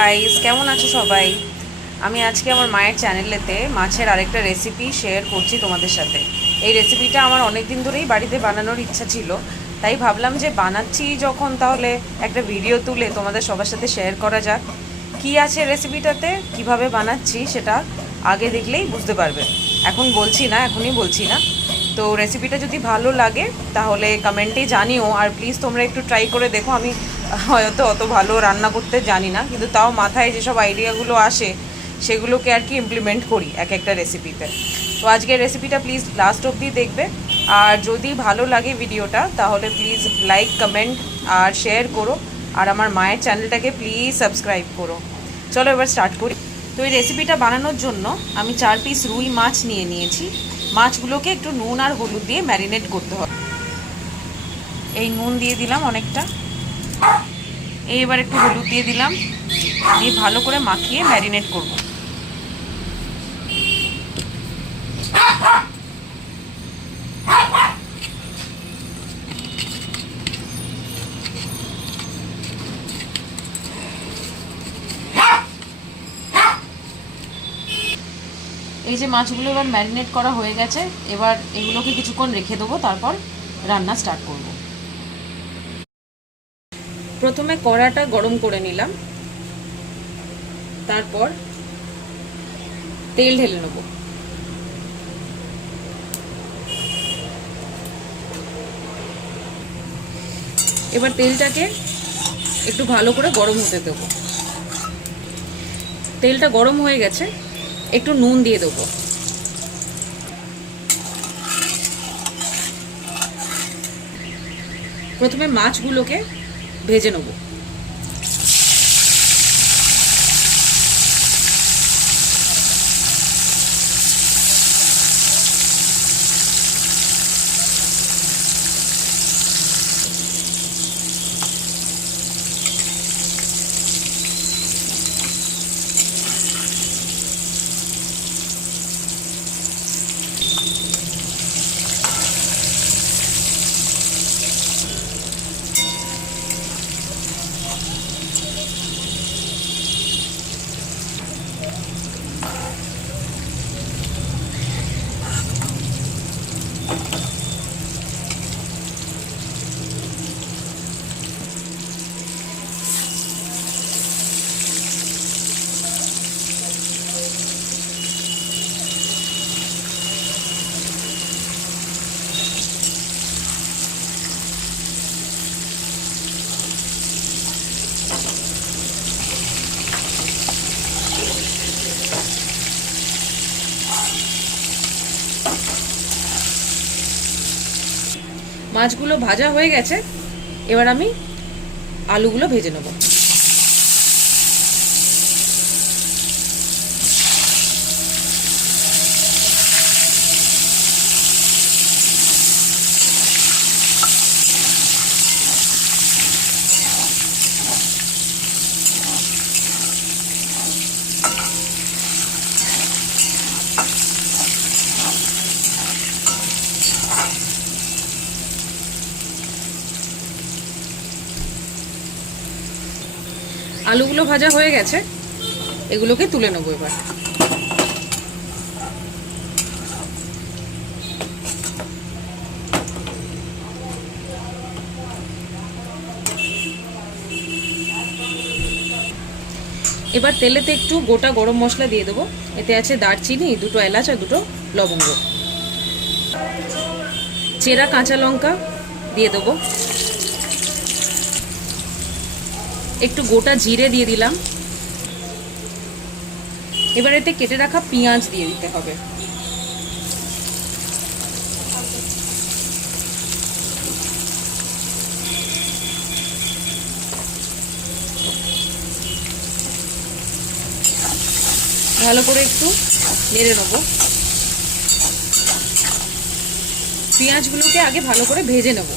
Guys, কেমন আছো সবাই? আমি আজকে আমার মায়ের চ্যানেলেতে মাছের আরেকটা রেসিপি শেয়ার করছি তোমাদের সাথে। এই রেসিপিটা আমার অনেক দিন ধরেই বাড়িতে বানানোর ইচ্ছা ছিল, তাই ভাবলাম যে বানাচ্ছি যখন তাহলে একটা ভিডিও তুলে তোমাদের সবার সাথে শেয়ার করা যাক। কী আছে রেসিপিটাতে, কিভাবে বানাচ্ছি সেটা আগে দেখলেই বুঝতে পারবে। এখনই বলছি না। তো রেসিপিটা যদি ভালো লাগে তাহলে কমেন্টে জানিও, আর প্লিজ তোমরা একটু ট্রাই করে দেখো। আমি হয়তো অত ভালো রান্না করতে জানি না, কিন্তু তাও মাথায় যেসব আইডিয়াগুলো আসে সেগুলোকে আর কি ইমপ্লিমেন্ট করি এক একটা রেসিপিতে। তো আজকের রেসিপিটা প্লিজ লাস্ট অবধি দেখবে, আর যদি ভালো লাগে ভিডিওটা তাহলে প্লিজ লাইক, কমেন্ট আর শেয়ার করো, আর আমার মায়ের চ্যানেলটাকে প্লিজ সাবস্ক্রাইব করো। চলো এবার স্টার্ট করি। তো এই রেসিপিটা বানানোর জন্য আমি 4 পিস রুই মাছ নিয়েছি। মাছগুলোকে একটু নুন আর হলুদ দিয়ে ম্যারিনেট করতে হবে। এই নুন দিয়ে দিলাম অনেকটা, এবার একটু হলুদ দিয়ে দিলাম, দিয়ে ভালো করে মাখিয়ে ম্যারিনেট করব। এই যে মাছগুলো এবার ম্যারিনেট করা হয়ে গেছে, এবার এগুলোকে কিছুক্ষণ রেখে দেবো, তারপর রান্না স্টার্ট করব। প্রথমে কড়াটা গরম করে নিলাম, তারপর তেল ঢেলে নেব। এবার তেলটাকে একটু ভালো করে গরম হতে দেবো। তেলটা গরম হয়ে গেছে, একটু নুন দিয়ে দেবো। প্রথমে মাছগুলোকে ভেজে নেব। মাছগুলো ভাজা হয়ে গেছে, এবার আমি আলুগুলো ভেজে নেব। আলুগুলো ভাজা হয়ে গেছে, এগুলোকে তুলে নেবো। এবার তেলেতে একটু গোটা গরম মশলা দিয়ে দেবো। এতে আছে দারচিনি, 2টো এলাচ আর 2টো লবঙ্গ। চেরা কাঁচা লঙ্কা দিয়ে দেবো। একটু গোটা জিরে দিয়ে দিলাম। এবার এতে কেটে রাখা পেঁয়াজ দিয়ে দিতে হবে। ভালো করে একটু নেড়ে নেবো। পেঁয়াজগুলোকে আগে ভালো করে ভেজে নেব।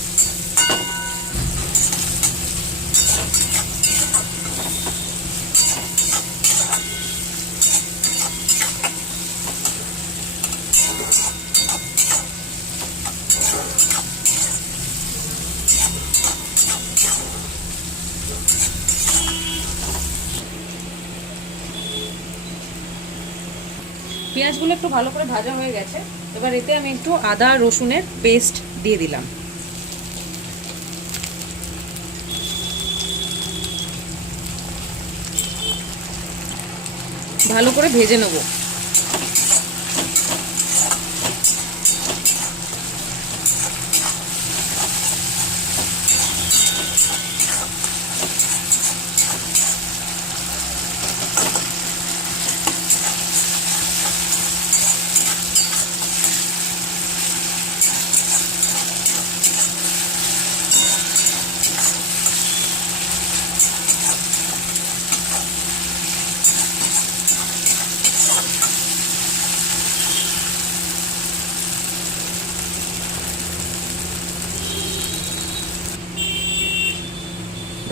পেঁয়াজগুলো একটু ভালো করে ভাজা হয়ে গেছে। এবার এতে আমি একটু আদা রসুনের পেস্ট দিয়ে দিলাম। ভালো করে ভেজে নেব।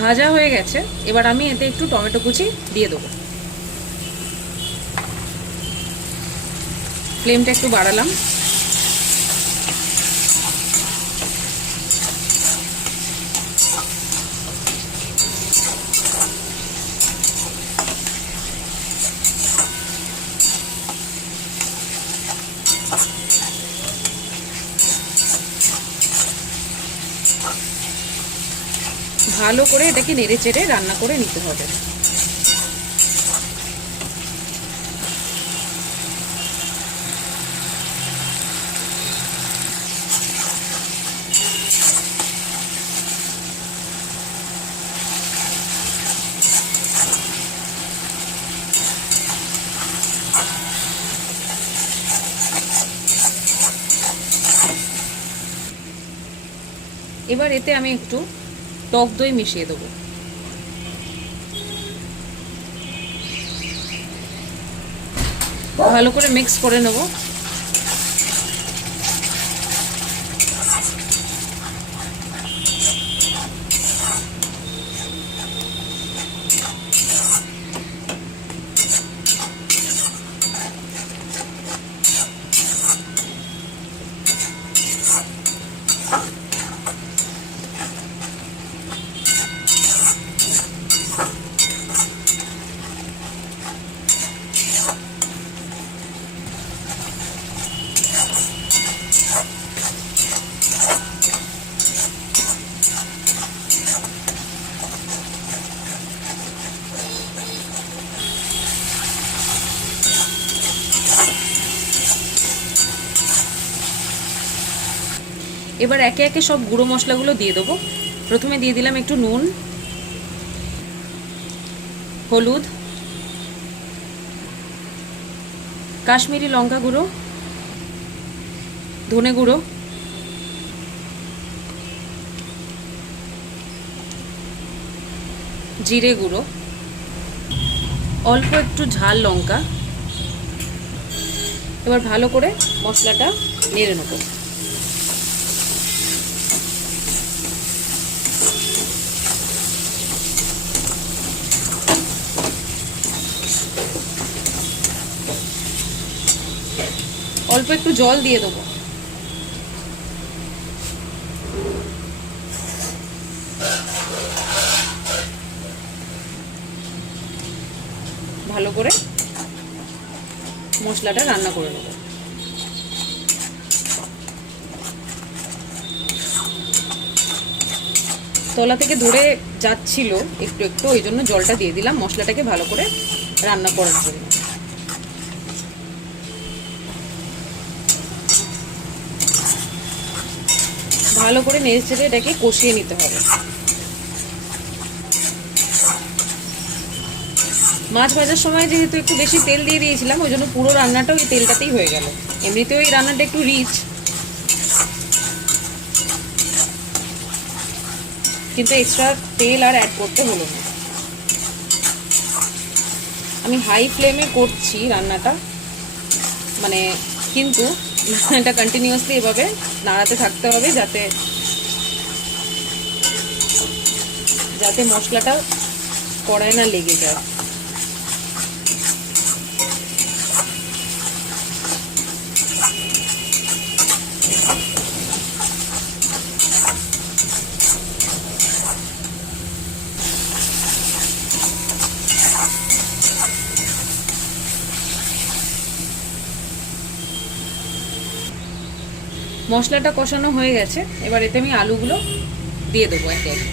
ভাজা হয়ে গেছে। এবার আমি এতে একটু টমেটো কুচি দিয়ে দেবো। ফ্লেমটা একটু বাড়ালাম। ভালো করে এটাকে নেড়ে চেড়ে রান্না করে নিতে হবে। এবার এতে আমি একটু টক দই মিশিয়ে দেবো। ভালো করে মিক্স করে নেব। এবার একে একে সব গুঁড়ো মশলাগুলো দিয়ে দেবো। প্রথমে দিয়ে দিলাম একটু নুন, হলুদ, কাশ্মীরি লঙ্কা গুঁড়ো, ধনে গুঁড়ো, জিরে গুঁড়ো, অল্প একটু ঝাল লঙ্কা। এবার ভালো করে মশলাটা নেড়ে নেব। অল্প একটু জল দিয়ে দেবো। ভালো করে মশলাটা রান্না করে নেব। তলা থেকে ধরে যাচ্ছিল একটু একটু, ওই জন্য জলটা দিয়ে দিলাম মশলাটাকে ভালো করে রান্না করার জন্য। ভালো করে নেড়ে চেড়ে এটাকে কষিয়ে নিতে হবে। মাছ ভাজার সময় যেহেতু একটু বেশি তেল দিয়ে দিয়েছিলাম, ওই জন্য পুরো রান্নাটা ওই তেলটাতেই হয়ে গেল। এমনিতেও এই রান্নাটা একটু রিচ, কিন্তু এক্সট্রা তেল আর অ্যাড করতে হলো না। আমি হাই ফ্লেমে করছি রান্নাটা, মানে কিন্তু এটা কন্টিনিউয়াসলি এভাবে নাড়াতে থাকতে হবে যাতে যাতে মশলাটা কড়ায় না লেগে যায়। মশলাটা কষানো হয়ে গেছে, এবার এতে আমি আলুগুলো দিয়ে দেবো একে একে।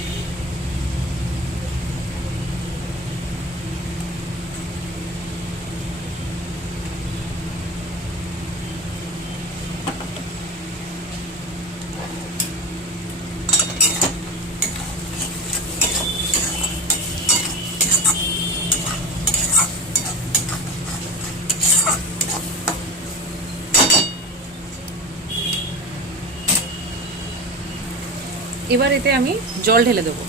এবার এতে আমি জল ঢেলে দেবো।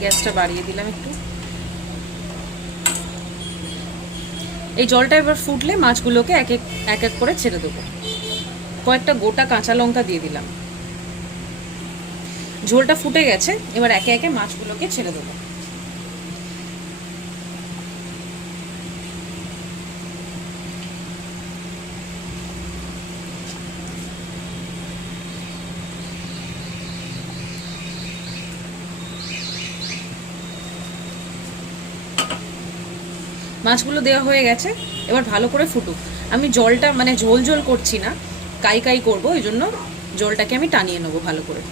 গ্যাসটা বাড়িয়ে দিলাম একটু। এই জলটা এবার ফুটলে মাছগুলোকে এক এক করে ছেড়ে দেবো। কয়েকটা গোটা কাঁচা লঙ্কা দিয়ে দিলাম। ঝোলটা ফুটে গেছে, এবার একে একে মাছগুলোকে ছেড়ে দেবো। মাছগুলো দেওয়া হয়ে গেছে, এবার ভালো করে ফুটুক। আমি জলটা মানে ঝোল ঝোল করছি না, কাই কাই করবো, এই জন্য জলটাকে আমি টানিয়ে নেবো ভালো করে।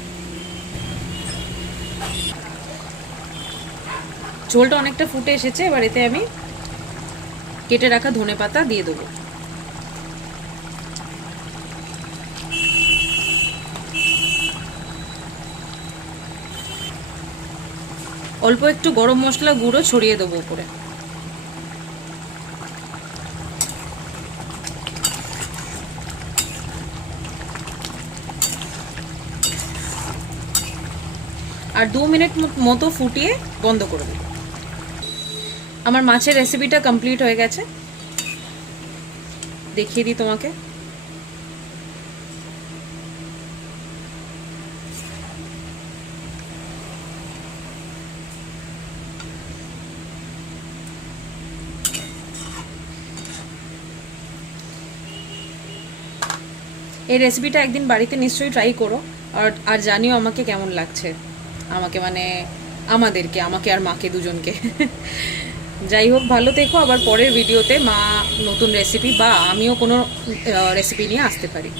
ঝোলটা অনেকটা ফুটে এসেছে, এবার এতে আমি কেটে রাখা ধনেপাতা দিয়ে দেবো। অল্প একটু গরম মশলা গুঁড়ো ছড়িয়ে দেবো উপরে। আর 2 মিনিট মতো ফুটিয়ে বন্ধ করে দেবো। আমার মাছের রেসিপিটা কমপ্লিট হয়ে গেছে, দেখিয়ে দিই তোমাকে। এই রেসিপিটা একদিন বাড়িতে নিশ্চয়ই ট্রাই করো, আর জানিও আমাকে কেমন লাগছে। আমাকে মানে আমাকে আর মাকে দুজনকে। যাই হোক, ভালো থেকো। আবার পরের ভিডিওতে মা নতুন রেসিপি বা আমিও কোনো রেসিপি নিয়ে আসতে পারি।